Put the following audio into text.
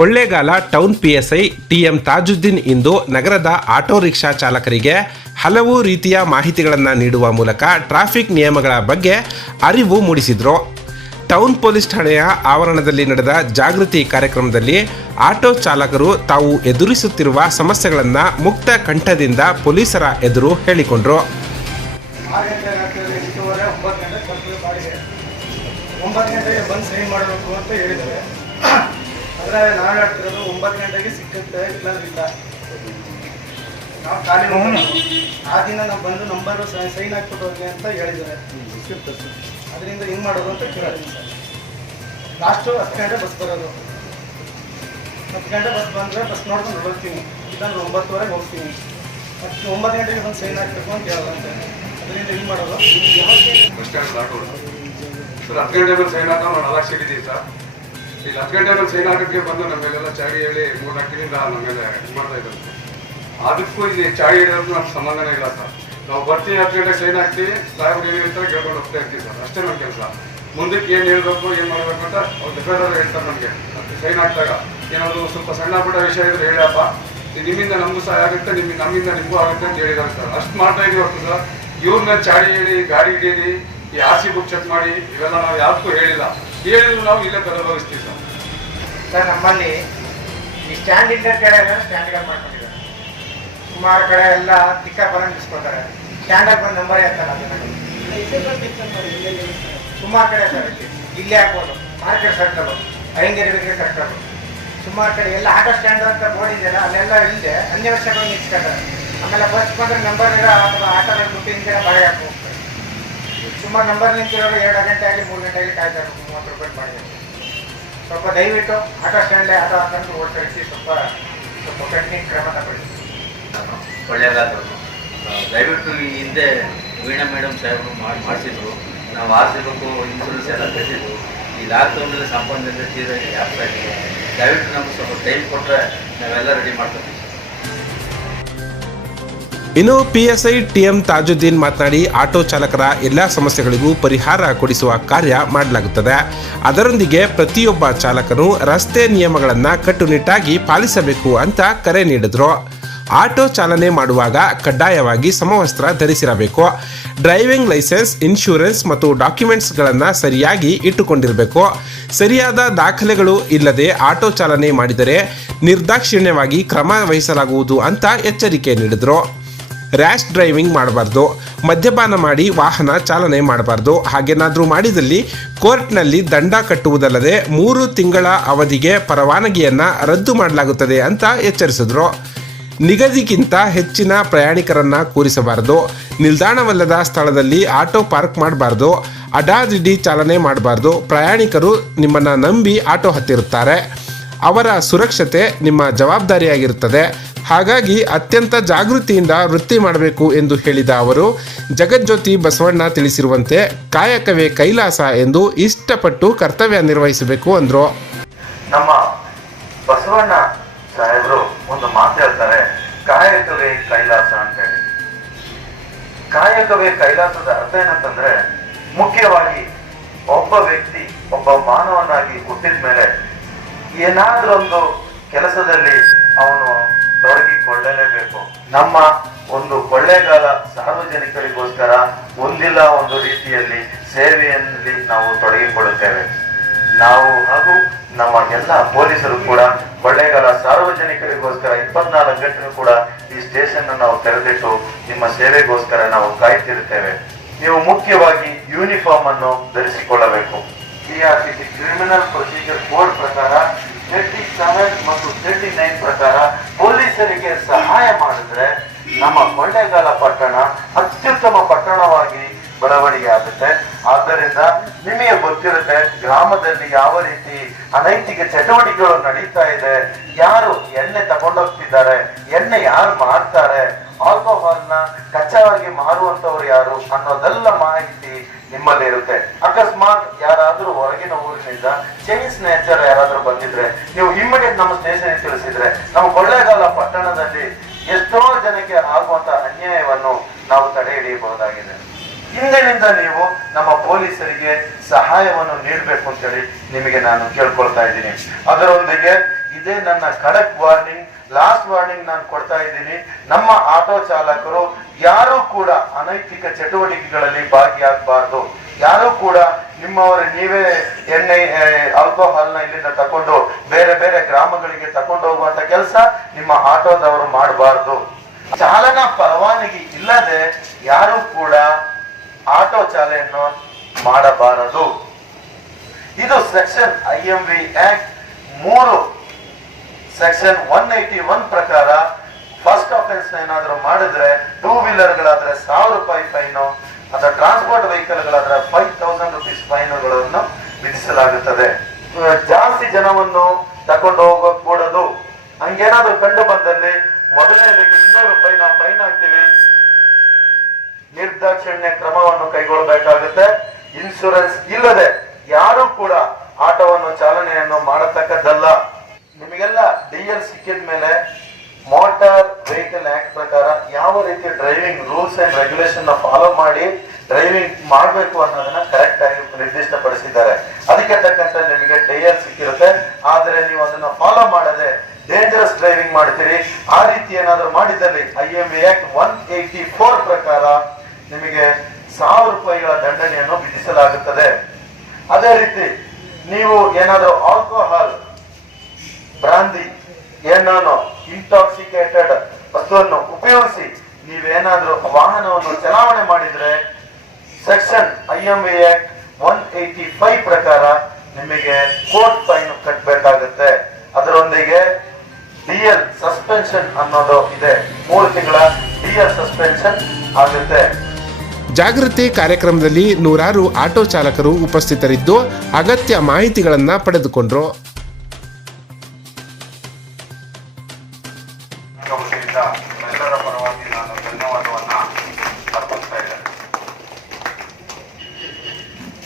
Kollegal town PSI T M Tajuddin ಇಂದು ನಗರದ auto rickshaw ಚಾಲಕರಿಗೆ ಹಲವು ರೀತಿಯ ಮಾಹಿತಿಗಳನ್ನು ನೀಡುವ ಮೂಲಕ ಟ್ರಾಫಿಕ್ ನಿಯಮಗಳ ಬಗ್ಗೆ ಅರಿವು ಮೂಡಿಸಿದರು. ಟೌನ್ ಪೊಲೀಸ್ ಠಾಣೆಯ ಆವರಣದಲ್ಲಿ ನಡೆದ ಜಾಗೃತಿ ಕಾರ್ಯಕ್ರಮದಲ್ಲಿ ಆಟೋ ಚಾಲಕರು ತಾವು ಎದುರಿಸುತ್ತಿರುವ ಸಮಸ್ಯೆಗಳನ್ನು ಮುಕ್ತ ಕಂಠದಿಂದ ಪೊಲೀಸರ ಎದುರು ಹೇಳಿಕೊಂಡರು. ಒಂಬತ್ತು ಗಂಟೆಗೆ ಬಂದು ಸೈನ್ ಮಾಡಬೇಕು ಅಂತ ಹೇಳಿದ್ದಾರೆ. ಆದರೆ ನಾಳೆ ಆಡ್ತಿರೋದು ಒಂಬತ್ತು ಗಂಟೆಗೆ ಸಿಕ್ಕುತ್ತೆ ಇಲ್ಲಾಂದ್ರೆ ಇಲ್ಲ ನಾವು ಖಾಲಿ ಹೋಗೋಣ. ಆ ದಿನ ನಾವು ಬಂದು ನಂಬರು ಸೈನ್ ಹಾಕ್ಬಿಟ್ಟು ಹೋಗಿ ಅಂತ ಹೇಳಿದ್ದಾರೆ. ಅದರಿಂದ ಹಿಂಗೆ ಮಾಡೋದು ಅಂತ ಕೇಳಿದ್ದೀನಿ ಸರ್. ಲಾಸ್ಟು ಹತ್ತು ಗಂಟೆ ಬಸ್ ಬರೋದು. ಹತ್ತು ಗಂಟೆ ಬಸ್ ಬಂದರೆ ಬಸ್ ನೋಡ್ಕೊಂಡು ಹೋಗ್ತೀನಿ. ಇಲ್ಲಾಂದ್ರೆ ಒಂಬತ್ತುವರೆಗೆ ಹೋಗ್ತೀನಿ. ಹತ್ತು ಒಂಬತ್ತು ಗಂಟೆಗೆ ಬಂದು ಸೈನ್ ಹಾಕ್ಬೇಕು ಅಂತ ಹೇಳೋದಂತೆ. ಅದರಿಂದ ಹಿಂಗೆ ಮಾಡೋದು? ಬಸ್ ಸ್ಟ್ಯಾಂಡ್ ಸರ್ ಹತ್ತು ಗಂಟೆ ಮೇಲೆ ಸೈನ್ ಹಾಕೋ ನಾನು ಸೀಟ್ ಸರ್. ಈಗ ಹತ್ತು ಗಂಟೆ ಮೇಲೆ ಸೈನ್ ಹಾಕೋಕ್ಕೆ ಬಂದು ನಮ್ಮ ಮೇಲೆಲ್ಲ ಹೇಳಿ ಮೂರು ನಾಲ್ಕಿನಿಂದ ನಮ್ಮ ಮೇಲೆ ಇದು ಮಾಡ್ತಾ ಇದ್ದಾರೆ. ಅದಕ್ಕೂ ಇಲ್ಲಿ ಚಾಡಿ ಹಿಡಿಯೋದು ನಮ್ಮ ಸಂಬಂಧನೇ ಇಲ್ಲ ಸರ್. ನಾವು ಬರ್ತೀವಿ ಹತ್ತು ಗಂಟೆಗೆ ಸೈನ್ ಹಾಕ್ತೀವಿ, ಸಾಹೇಬ್ರು ಏನು ಹೇಳ್ತಾರೆ ಕೇಳ್ಕೊಂಡು ಹೋಗ್ತಾ ಇರ್ತೀವಿ ಸರ್. ಅಷ್ಟೇ ನಮ್ಮ ಕೆಲಸ. ಮುಂದಕ್ಕೆ ಏನು ಹೇಳ್ಬೇಕು, ಏನು ಮಾಡಬೇಕು ಅಂತ ಅವ್ರು ಡಿಫೆಂಡರ್ ಹೇಳ್ತಾರೆ ನಮಗೆ. ಮತ್ತು ಸೈನ್ ಹಾಕಿದಾಗ ಏನಾದರೂ ಸ್ವಲ್ಪ ಸಣ್ಣ ಪುಟ್ಟ ವಿಷಯ ಇದ್ರೆ ಹೇಳಪ್ಪ ನಿಮ್ಮಿಂದ ನಮಗೂ ಸಹಾಯ ಆಗುತ್ತೆ ನಿಮ್ಮ ನಮ್ಮಿಂದ ನಿಮಗೂ ಆಗುತ್ತೆ ಅಂತ ಹೇಳಿದಾರೆ ಸರ್. ಅಷ್ಟು ಮಾಡ್ತಾ ಇದೀವಿ ಸರ್. ಇವ್ರನ್ನ ಚಾಡಿ ಹೇಳಿ, ಗಾಡಿ ಹಿಡೀರಿ ಈ ಆರ್ ಸಿ ಬುಕ್ ಚೆಕ್ ಮಾಡಿ, ಇವೆಲ್ಲ ನಾವು ಯಾರಿಗೂ ಹೇಳಿಲ್ಲ. ಹೇಳಿದ್ರು ನಾವು ಇಲ್ಲೇ ಬದಲಾಯಿಸ್ತೀವಿ ಸರ್. ಸರ್, ನಮ್ಮಲ್ಲಿ ಈ ಸ್ಟ್ಯಾಂಡ್ ಇದ್ದ ಕಡೆ ಎಲ್ಲ ಸ್ಟ್ಯಾಂಡ್ಗಳು ಮಾಡ್ಕೊಂಡಿದ್ದಾರೆ. ಸುಮಾರು ಕಡೆ ಎಲ್ಲ ತಿಕ್ಕ ಬರಂಗ್ ಇಸ್ಕೊತಾರೆ. ಸ್ಟ್ಯಾಂಡಲ್ಲಿ ಬಂದು ನಂಬರ್ ಹೇಳ್ತಾರೆ ಸುಮಾರು ಕಡೆ ಸರ್ ಇಲ್ಲಿ. ಹಾಕ್ಬೋದು. ಮಾರ್ಕೆಟ್ ಸರ್ಕಲ್ ಐಂಗೇರಿ ಬಗ್ಗೆ ಸರ್ಕಲ್ ಸುಮಾರು ಕಡೆ ಎಲ್ಲ ಆಟೋ ಸ್ಟ್ಯಾಂಡ್ ಅಂತ ಬೋರ್ಡ್ ಇದೆಯಲ್ಲ, ಅಲ್ಲೆಲ್ಲ ಇಲ್ಲದೆ ಅನ್ಯವಶ್ಯಕವಾಗಿ ನಿಲ್ಸ್ಕೊತಾರೆ ಆಮೇಲೆ ಬಸ್ ಬಂದ್ರೆ ನಂಬರ್ ಇರೋ ಅಥವಾ ಆಟೋದಲ್ಲಿ ಬಿಟ್ಟು ಹಿಂದೆ ಹಾಕಿ ಸುಮಾರು ನಂಬರ್ ನಿಂತಿರೋರು ಎರಡು ಗಂಟೆ ಆಗಲಿ ಮೂರು ಗಂಟೆ ಆಗಲಿ ಕಾಯ್ತಾ ಇರ್ಬೇಕು ಮೂವತ್ತು ರೂಪಾಯಿ ಮಾಡಿದೆ ಸ್ವಲ್ಪ ದಯವಿಟ್ಟು ಆಟೋ ಸ್ಟ್ಯಾಂಡೇ ಆಟೋ ಹಾಕೊಂಡು ಓಡಿಸಿ ಸ್ವಲ್ಪ ಸ್ವಲ್ಪ ಕಠಿಣ ಕ್ರಮ ತಗೊಳ್ಳಿ. ಒಳ್ಳೆಯದಾದ್ರು ದಯವಿಟ್ಟು ಈ ಹಿಂದೆ ವೀಣಾ ಮೇಡಮ್ ಸಾಹೇಬರು ಮಾಡಿ, ಮಾಡಿಸಿದ್ರು. ನಾವು ಆರ್ಸಿಬೇಕು ಇನ್ಸೂರೆನ್ಸ್ ಎಲ್ಲ ಕಟ್ಟಿದ್ರು ಈ ಲಾಕ್ಡೌನಲ್ಲಿ ಸಂಪಾದನೆ ತೀರಾ ಆಗ್ತಾ ಇದೆ ದಯವಿಟ್ಟು ನಮ್ಗೆ ಸ್ವಲ್ಪ ಟೈಮ್ ಕೊಟ್ಟರೆ ನಾವೆಲ್ಲ ರೆಡಿ ಮಾಡ್ಕೊತೀವಿ. ಇನ್ನು ಪಿಎಸ್ಐ ಟಿಎಂ ತಾಜುದ್ದೀನ್ ಮಾತನಾಡಿ ಆಟೋ ಚಾಲಕರ ಎಲ್ಲ ಸಮಸ್ಯೆಗಳಿಗೂ ಪರಿಹಾರ ಕೊಡಿಸುವ ಕಾರ್ಯ ಮಾಡಲಾಗುತ್ತದೆ. ಅದರೊಂದಿಗೆ ಪ್ರತಿಯೊಬ್ಬ ಚಾಲಕನು ರಸ್ತೆ ನಿಯಮಗಳನ್ನು ಕಟ್ಟುನಿಟ್ಟಾಗಿ ಪಾಲಿಸಬೇಕು ಅಂತ ಕರೆ ನೀಡಿದ್ರು. ಆಟೋ ಚಾಲನೆ ಮಾಡುವಾಗ ಕಡ್ಡಾಯವಾಗಿ ಸಮವಸ್ತ್ರ ಧರಿಸಿರಬೇಕು. ಡ್ರೈವಿಂಗ್ ಲೈಸೆನ್ಸ್, ಇನ್ಶೂರೆನ್ಸ್ ಮತ್ತು ಡಾಕ್ಯುಮೆಂಟ್ಸ್ಗಳನ್ನು ಸರಿಯಾಗಿ ಇಟ್ಟುಕೊಂಡಿರಬೇಕು. ಸರಿಯಾದ ದಾಖಲೆಗಳು ಇಲ್ಲದೆ ಆಟೋ ಚಾಲನೆ ಮಾಡಿದರೆ ನಿರ್ದಾಕ್ಷಿಣ್ಯವಾಗಿ ಕ್ರಮ ವಹಿಸಲಾಗುವುದು ಅಂತ ಎಚ್ಚರಿಕೆ ನೀಡಿದರು. ರ್ಯಾಶ್ ಡ್ರೈವಿಂಗ್ ಮಾಡಬಾರ್ದು, ಮದ್ಯಪಾನ ಮಾಡಿ ವಾಹನ ಚಾಲನೆ ಮಾಡಬಾರ್ದು. ಹಾಗೇನಾದರೂ ಮಾಡಿದಲ್ಲಿ ಕೋರ್ಟ್ನಲ್ಲಿ ದಂಡ ಕಟ್ಟುವುದಲ್ಲದೆ ಮೂರು ತಿಂಗಳ ಅವಧಿಗೆ ಪರವಾನಗಿಯನ್ನು ರದ್ದು ಮಾಡಲಾಗುತ್ತದೆ ಅಂತ ಎಚ್ಚರಿಸಿದ್ರು. ನಿಗದಿಗಿಂತ ಹೆಚ್ಚಿನ ಪ್ರಯಾಣಿಕರನ್ನು ಕೂರಿಸಬಾರದು, ನಿಲ್ದಾಣವಲ್ಲದ ಸ್ಥಳದಲ್ಲಿ ಆಟೋ ಪಾರ್ಕ್ ಮಾಡಬಾರ್ದು ಅಡಾದಿಡಿ ಚಾಲನೆ ಮಾಡಬಾರ್ದು, ಪ್ರಯಾಣಿಕರು ನಿಮ್ಮನ್ನು ನಂಬಿ ಆಟೋ ಹತ್ತಿರುತ್ತಾರೆ. ಅವರ ಸುರಕ್ಷತೆ ನಿಮ್ಮ ಜವಾಬ್ದಾರಿಯಾಗಿರುತ್ತದೆ. ಹಾಗಾಗಿ ಅತ್ಯಂತ ಜಾಗೃತಿಯಿಂದ ವೃತ್ತಿ ಮಾಡಬೇಕು ಎಂದು ಹೇಳಿದ ಅವರು, ಜಗಜ್ಯೋತಿ ಬಸವಣ್ಣ ತಿಳಿಸಿರುವಂತೆ ಕಾಯಕವೇ ಕೈಲಾಸ ಎಂದು ಇಷ್ಟಪಟ್ಟು ಕರ್ತವ್ಯ ನಿರ್ವಹಿಸಬೇಕು ಅಂದರು. ನಮ್ಮ ಬಸವಣ್ಣ ಸಾಹೇಬರು ಒಂದು ಮಾತು ಹೇಳ್ತಾರೆ, ಕಾಯಕವೇ ಕೈಲಾಸ ಅಂತ ಹೇಳಿ. ಕಾಯಕವೇ ಕೈಲಾಸದ ಅರ್ಥ ಏನಂತಂದ್ರೆ, ಮುಖ್ಯವಾಗಿ ಒಬ್ಬ ವ್ಯಕ್ತಿ ಒಬ್ಬ ಮಾನವನಾಗಿ ಹುಟ್ಟಿದ ಮೇಲೆ ಏನಾದ್ರೊಂದು ಕೆಲಸದಲ್ಲಿ ಅವನು ತೊಡಗಿಕೊಳ್ಳಲೇಬೇಕು ನಮ್ಮ ಒಂದು ಕೊಳ್ಳೆಗಾಲ ಸಾರ್ವಜನಿಕರಿಗೋಸ್ಕರ ಒಂದಿಲ್ಲ ಒಂದು ರೀತಿಯಲ್ಲಿ ಸೇವೆಯಲ್ಲಿ ನಾವು ತೊಡಗಿಕೊಳ್ಳುತ್ತೇವೆ. ನಾವು ಹಾಗೂ ನಮ್ಮ ಎಲ್ಲ ಪೊಲೀಸರು ಕೂಡ ಕೊಳ್ಳೆಗಾಲ ಸಾರ್ವಜನಿಕರಿಗೋಸ್ಕರ ಇಪ್ಪತ್ನಾಲ್ಕು ಗಂಟೆ ಕೂಡ ಈ ಸ್ಟೇಷನ್ ನಾವು ತೆರೆದಿಟ್ಟು ನಿಮ್ಮ ಸೇವೆಗೋಸ್ಕರ ನಾವು ಕಾಯ್ತಿರುತ್ತೇವೆ. ನೀವು ಮುಖ್ಯವಾಗಿ ಯೂನಿಫಾರ್ಮ್ ಅನ್ನು ಧರಿಸಿಕೊಳ್ಳಬೇಕು. ಸಿಆರ್ಪಿಸಿ ಕ್ರಿಮಿನಲ್ ಪ್ರೊಸೀಜರ್ ಕೋಡ್ ಪ್ರಕಾರ ಥರ್ಟಿ ಸೆವೆನ್ ಮತ್ತು ತರ್ಟಿ ನೈನ್ ಪ್ರಕಾರ ಪೊಲೀಸರಿಗೆ ಸಹಾಯ ಮಾಡಿದ್ರೆ ನಮ್ಮ ಕೊಳ್ಳೇಗಾಲ ಪಟ್ಟಣ ಅತ್ಯುತ್ತಮ ಪಟ್ಟಣವಾಗಿ ಬರವಣಿಗೆ ಆಗುತ್ತೆ ಆದ್ದರಿಂದ ನಿಮಗೆ ಗೊತ್ತಿರುತ್ತೆ ಗ್ರಾಮದಲ್ಲಿ ಯಾವ ರೀತಿ ಅನೈತಿಕ ಚಟುವಟಿಕೆಗಳು ನಡೀತಾ ಇದೆ. ಯಾರು ಎಣ್ಣೆ ತಗೊಂಡೋಗ್ತಿದ್ದಾರೆ, ಎಣ್ಣೆ ಯಾರು ಮಾರ್ತಾರೆ ಆಲ್ಕೋಹಾಲ್ನ ಕಚ್ಚಾವಾಗಿ ಮಾರುವಂತವ್ರು ಯಾರು ಅನ್ನೋದೆಲ್ಲ ಮಾಹಿತಿ ನಿಮ್ಮಲ್ಲಿ ಇರುತ್ತೆ. ಅಕಸ್ಮಾತ್ ಯಾರಾದ್ರೂ ಹೊರಗಿನ ಊರಿನಿಂದ ಚೈನ್ ನೇಚರ್ ಯಾರಾದ್ರೂ ಬಂದಿದ್ರೆ, ನೀವು ಇಮ್ಮಿಡಿಯೇಟ್ ನಮ್ಮ ಸ್ಟೇಷನ್ ತಿಳಿಸಿದ್ರೆ, ನಮ್ಮ ಕೊಳ್ಳೇಗಾಲ ಪಟ್ಟಣದಲ್ಲಿ ಎಷ್ಟೋ ಜನಕ್ಕೆ ಆಗುವಂತಹ ಅನ್ಯಾಯವನ್ನು ನಾವು ತಡೆ ಹಿಡಿಯಬಹುದಾಗಿದೆ. ಇಂದಿನಿಂದ ನೀವು ನಮ್ಮ ಪೊಲೀಸರಿಗೆ ಸಹಾಯವನ್ನು ನೀಡಬೇಕು ಅಂತೇಳಿ ನಿಮಗೆ ನಾನು ಕೇಳ್ಕೊಳ್ತಾ ಇದ್ದೀನಿ. ಅದರೊಂದಿಗೆ ಇದೇ ನನ್ನ ಖಡಕ್ ವಾರ್ನಿಂಗ್, ಲಾಸ್ಟ್ ವಾರ್ನಿಂಗ್ ನಾನು ಕೊಡ್ತಾ ಇದ್ದೀನಿ. ನಮ್ಮ ಆಟೋ ಚಾಲಕರು ಯಾರು ಕೂಡ ಅನೈತಿಕ ಚಟುವಟಿಕೆಗಳಲ್ಲಿ ಭಾಗಿಯಾಗಬಾರ್ದು. ಯಾರು ಕೂಡ ನಿಮ್ಮವರ ನೀವೇ ಎಣ್ಣೆ ಆಲ್ಕೋಹಾಲ್ನ ಇಲ್ಲಿಂದ ತಕೊಂಡು ಬೇರೆ ಬೇರೆ ಗ್ರಾಮಗಳಿಗೆ ತಕೊಂಡು ಹೋಗುವಂತ ಕೆಲಸ ನಿಮ್ಮ ಆಟೋದವರು ಮಾಡಬಾರ್ದು. ಚಾಲನಾ ಪರವಾನಗಿ ಇಲ್ಲದೆ ಯಾರು ಕೂಡ ಆಟೋ ಚಾಲೆಯನ್ನು ಮಾಡಬಾರದು. ಇದು section I M V act ಮೂರು, ಸೆಕ್ಷನ್ ಒನ್ ಏಯ್ಟಿ ಒನ್ ಪ್ರಕಾರ ಫಸ್ಟ್ ಆಫೆನ್ಸ್ ಏನಾದರೂ ಮಾಡಿದ್ರೆ ಟೂ ವೀಲರ್ ಗಳಾದ್ರೆ ಸಾವಿರ ರೂಪಾಯಿ ಫೈನು ಅಥವಾ ಟ್ರಾನ್ಸ್ಪೋರ್ಟ್ ವೆಹಿಕಲ್ ಅದರ ಫೈವ್ ತೌಸಂಡ್ ರುಪೀಸ್ ಫೈನ್ಗಳನ್ನು ವಿಧಿಸಲಾಗುತ್ತದೆ. ಜಾಸ್ತಿ ಜನವನ್ನು ತಕೊಂಡು ಹೋಗಕೂಡದು. ಹಂಗೇನಾದ್ರೂ ಕಂಡು ಬಂದಲ್ಲಿ ಮೊದಲನೇದಕ್ಕೆ ಇನ್ನೂರು ರೂಪಾಯಿ ನಾವು ಫೈನ್ ಹಾಕ್ತೀವಿ. ನಿರ್ದಾಕ್ಷಿಣ್ಯ ಕ್ರಮವನ್ನು ಕೈಗೊಳ್ಳಬೇಕಾಗುತ್ತೆ. ಇನ್ಶೂರೆನ್ಸ್ ಇಲ್ಲದೆ ಯಾರು ಕೂಡ ಆಟೋವನ್ನು ಚಾಲನೆಯನ್ನು ಮಾಡತಕ್ಕದ್ದಲ್ಲ. ನಿಮಗೆಲ್ಲ ಡಿ ಎಲ್ ಸಿಕ್ಕಿದ ಮೇಲೆ ಮೋಟಾರ್ ವೆಹಿಕಲ್ ಆಕ್ಟ್ ಪ್ರಕಾರ ಯಾವ ರೀತಿ driving rules and regulation follow ಮಾಡಿ ಡ್ರೈವಿಂಗ್ ಮಾಡಬೇಕು ಅನ್ನೋದನ್ನ ಕರೆಕ್ಟ್ ಆಗಿ ನಿರ್ದಿಷ್ಟಪಡಿಸಿದ್ದಾರೆ. ಅದಕ್ಕೆ ತಕ್ಕಂತ ನಿಮಗೆ ಟೈಯರ್ ಸಿಕ್ಕಿರುತ್ತೆ. ಆದರೆ ನೀವು ಅದನ್ನ ಫಾಲೋ ಮಾಡದೆ ಡೇಂಜರಸ್ ಡ್ರೈವಿಂಗ್ ಮಾಡ್ತೀರಿ. ಆ ರೀತಿ ಏನಾದರೂ ಮಾಡಿದಲ್ಲಿ I M act one eighty four ಪ್ರಕಾರ ನಿಮಗೆ ಸಾವಿರ ರೂಪಾಯಿಗಳ ದಂಡನೆಯನ್ನು ವಿಧಿಸಲಾಗುತ್ತದೆ. ಅದೇ ರೀತಿ ನೀವು ಏನಾದರೂ ಆಲ್ಕೋಹಾಲ್ ಬ್ರಾಂದಿ ಏನೋ ವಸ್ತುವನ್ನು ಉಪಯೋಗಿಸಿ ನೀವೇನಾದ್ರೂ ವಾಹನವನ್ನು ಚಲಾವಣೆ ಮಾಡಿದ್ರೆ section I M A one eighty five ಪ್ರಕಾರ ನಿಮಗೆ ಕೋರ್ಟ್ ಫೈನ್ ಕಟ್ಟಬೇಕಾಗುತ್ತೆ ಅದರೊಂದಿಗೆ ಡಿ ಎಲ್ ಸಸ್ಪೆನ್ಷನ್ ಅನ್ನೋದು ಇದೆ. ಮೂರು ತಿಂಗಳ ಡಿ ಎಲ್ ಸಸ್ಪೆನ್ಷನ್ ಆಗುತ್ತೆ. ಜಾಗೃತಿ ಕಾರ್ಯಕ್ರಮದಲ್ಲಿ ನೂರಾರು ಆಟೋ ಚಾಲಕರು ಉಪಸ್ಥಿತರಿದ್ದು ಅಗತ್ಯ ಮಾಹಿತಿಗಳನ್ನು ಪಡೆದುಕೊಂಡ್ರು.